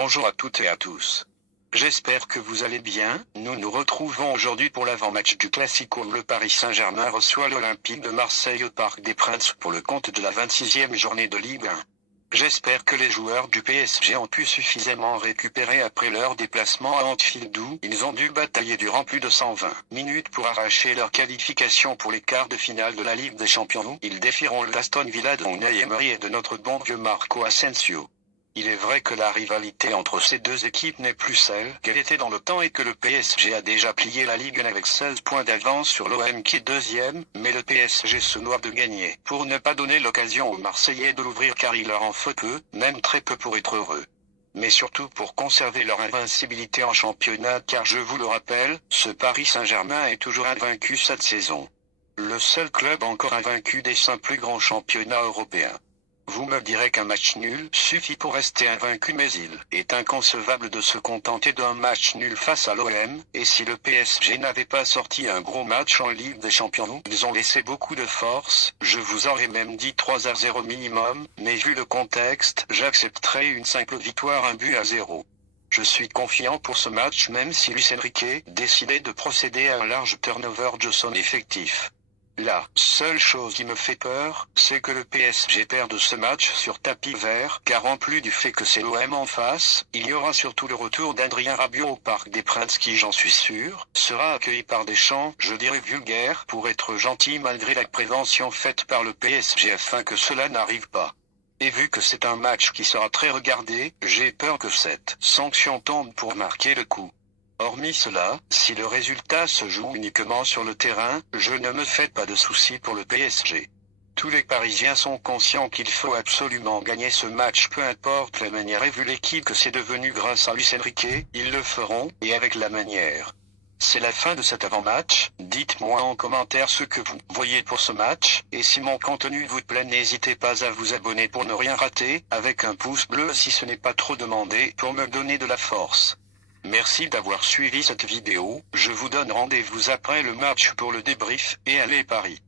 Bonjour à toutes et à tous. J'espère que vous allez bien. Nous nous retrouvons aujourd'hui pour l'avant-match du Classico. Le Paris Saint-Germain reçoit l'Olympique de Marseille au Parc des Princes pour le compte de la 26e journée de Ligue 1. J'espère que les joueurs du PSG ont pu suffisamment récupérer après leur déplacement à Anfield où ils ont dû batailler durant plus de 120 minutes pour arracher leur qualification pour les quarts de finale de la Ligue des Champions où ils défieront l'Aston Villa de Unai Emery et de notre bon vieux Marco Asensio. Il est vrai que la rivalité entre ces deux équipes n'est plus celle qu'elle était dans le temps et que le PSG a déjà plié la Ligue 1 avec 16 points d'avance sur l'OM qui est deuxième, mais le PSG se doit de gagner pour ne pas donner l'occasion aux Marseillais de l'ouvrir car il leur en faut peu, même très peu pour être heureux. Mais surtout pour conserver leur invincibilité en championnat car je vous le rappelle, ce Paris Saint-Germain est toujours invaincu cette saison. Le seul club encore invaincu des 5 plus grands championnats européens. Vous me direz qu'un match nul suffit pour rester invaincu mais il est inconcevable de se contenter d'un match nul face à l'OM, et si le PSG n'avait pas sorti un gros match en Ligue des Champions, ils ont laissé beaucoup de force, je vous aurais même dit 3-0 minimum, mais vu le contexte, j'accepterais une simple victoire 1-0. Je suis confiant pour ce match même si Luis Enrique décidait de procéder à un large turnover de son effectif. La seule chose qui me fait peur, c'est que le PSG perde ce match sur tapis vert, car en plus du fait que c'est l'OM en face, il y aura surtout le retour d'Adrien Rabiot au Parc des Princes qui, j'en suis sûr, sera accueilli par des chants, je dirais vulgaires, pour être gentil malgré la prévention faite par le PSG afin que cela n'arrive pas. Et vu que c'est un match qui sera très regardé, j'ai peur que cette sanction tombe pour marquer le coup. Hormis cela, si le résultat se joue uniquement sur le terrain, je ne me fais pas de soucis pour le PSG. Tous les Parisiens sont conscients qu'il faut absolument gagner ce match peu importe la manière et vu l'équipe que c'est devenu grâce à Luis Enrique, ils le feront, et avec la manière. C'est la fin de cet avant-match, dites-moi en commentaire ce que vous voyez pour ce match, et si mon contenu vous plaît n'hésitez pas à vous abonner pour ne rien rater, avec un pouce bleu si ce n'est pas trop demandé pour me donner de la force. Merci d'avoir suivi cette vidéo, je vous donne rendez-vous après le match pour le débrief, et allez Paris.